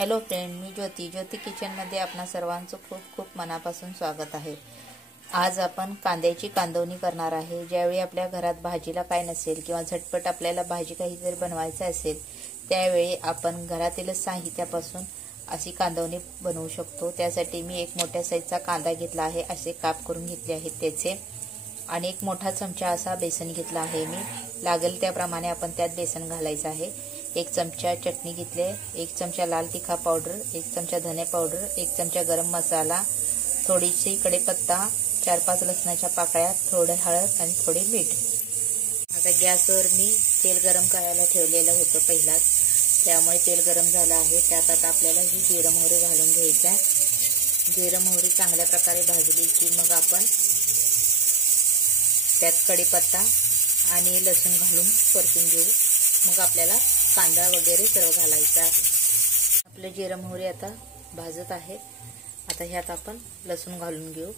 Hello friend, मी ज्योती किचनमध्ये आपणा सर्वांचं खूप खूप मनापासून स्वागत आहे। आज आपण कांद्याची कांदवणी करणार आहे। ज्यावेळी आपल्या घरात भाजीला काय नसेल किंवा झटपट आपल्याला भाजी काहीतरी बनवायची असेल त्यावेळी आपण घरातील साहित्यापासून अशी कांदवणी बनवू शकतो। त्यासाठी मी एक मोठ्या साईजचा कांदा घेतला आहे, असे काप करून घेतले आहेत त्याचे, आणि एक मोठा चमचा असा बेसन घेतला आहे। मी लागेल त्याप्रमाणे आपण त्यात बेसन घालायचं आहे। एक चमचा चटणी घेतले, एक चमचा लाल तिखा पावडर, एक चमचा धने पावडर, एक चमचा गरम मसाला, थोडीशी कढीपत्ता, 4-5 लसणाच्या पाकळ्या, थोडे हळद आणि थोडे मीठ। आता गॅसवर मी तेल गरम करायला ठेवलेलं होतं पहिलाच, त्यामुळे तेल गरम झालं आहे। त्यात आता आपल्याला ही जिरं मोहरी घालून घ्यायचं आहे। जिरं मोहरी चांगल्या प्रकारे भाजली की मग आपण त्यात कढीपत्ता आणि लसूण घालून परतून घेऊ। मग आपल्याला कांदा वगैरे सर्व घालायचा आहे। आपले जिरं मोहरी आता भाजत आहे। आता ह्यात आपण लसूण घालून घेऊ।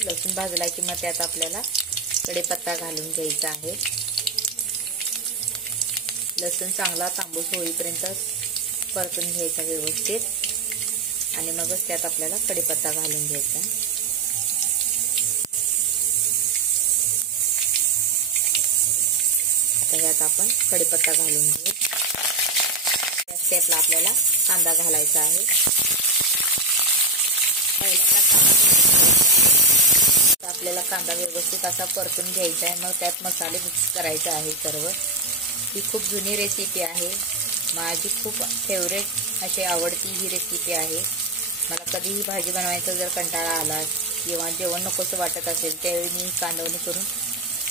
लसूण भाजला की मग त्यात आपल्याला कढीपत्ता घालून घ्यायचा आहे। लसूण चांगला तांबूस होईपर्यंत परतून घ्यायचा व्यवस्थित, आणि मगच त्यात आपल्याला कढीपत्ता घालून घ्यायचा। आता ह्यात आपण कढीपत्ता घालून घेऊ। या स्टेपला आपल्याला कांदा घालायचा आहे। पहिल्यांदा आपल्याला कांदा व्यवस्थित असा परतून घ्यायचा आहे। मग त्यात मसाले मिक्स करायचे आहे सर्व। ही खूप जुनी रेसिपी आहे, माझी खूप फेवरेट अशी आवडती ही रेसिपी आहे। मला कधीही भाजी बनवायचा जर कंटाळा आला किंवा जेवण नकोसं वाटत असेल त्यावेळी मी कांदवणी करून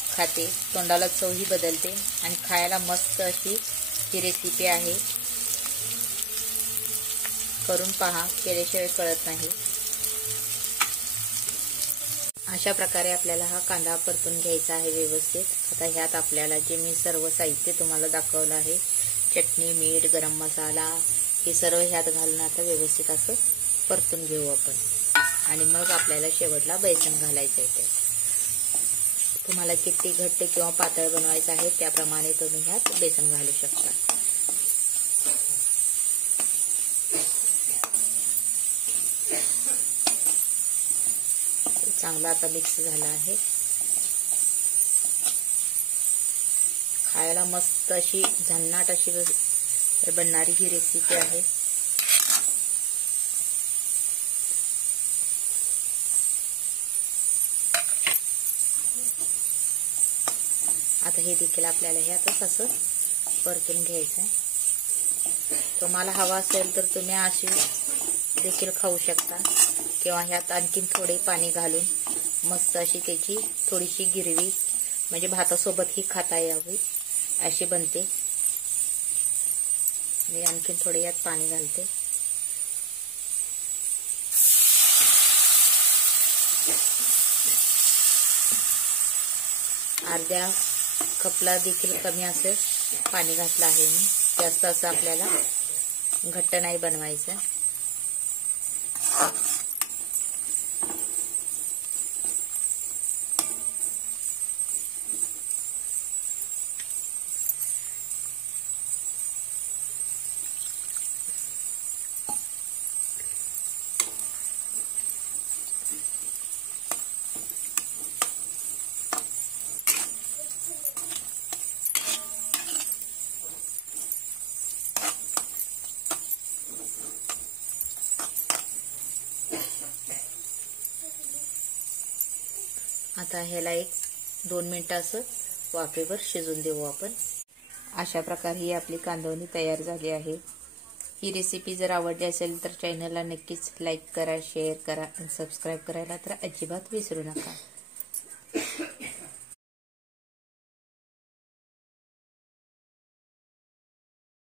खाते। तोंडाला चवही बदलते आणि खायला मस्त अशी ही रेसिपी आहे। करून पहा, केल्याशिवाय कळत नाही। अशा प्रकारे आपल्याला हा कांदा परतून घ्यायचा आहे व्यवस्थित। आता ह्यात आपल्याला जे मी सर्व साहित्य तुम्हाला दाखवलं आहे, चटणी, मीठ, गरम मसाला, हे सर्व ह्यात घालून आता व्यवस्थित असं परतून घेऊ आपण। आणि मग आपल्याला शेवटला बेसन घालायचं आहे त्यात। तुम्हाला किती घट्ट किंवा पातळ बनवायचं आहे त्याप्रमाणे तुम्ही ह्यात बेसन घालू शकता। चांगला आता मिक्स झाला आहे। खायला मस्त अशी झन्नाट अशी बनणारी ही रेसिपी आहे। आता हे देखील आपल्याला ह्यातच असं परतून घ्यायचं आहे। तुम्हाला हवा असेल तर तुम्ही अशी देखील खाऊ शकता, किंवा ह्यात आणखीन थोडे पाणी घालून मस्त अशी त्याची थोडीशी गिरवी, म्हणजे भातासोबत ही खाता यावी अशी बनते। मी आणखीन थोडे यात पाणी घालते। अर्ध्या कपला देखील कमी असं पाणी घातलं आहे मी। जास्त असं आपल्याला घट्ट नाही बनवायचं। आता ह्याला 1-2 मिनिटं असं वाफेवर शिजून देऊ आपण। अशा प्रकारे ही आपली कांदवणी तयार झाली आहे। ही रेसिपी जर आवडली असेल तर चॅनलला नक्कीच लाईक करा, शेअर करा आणि सबस्क्राईब करायला तर अजिबात विसरू नका।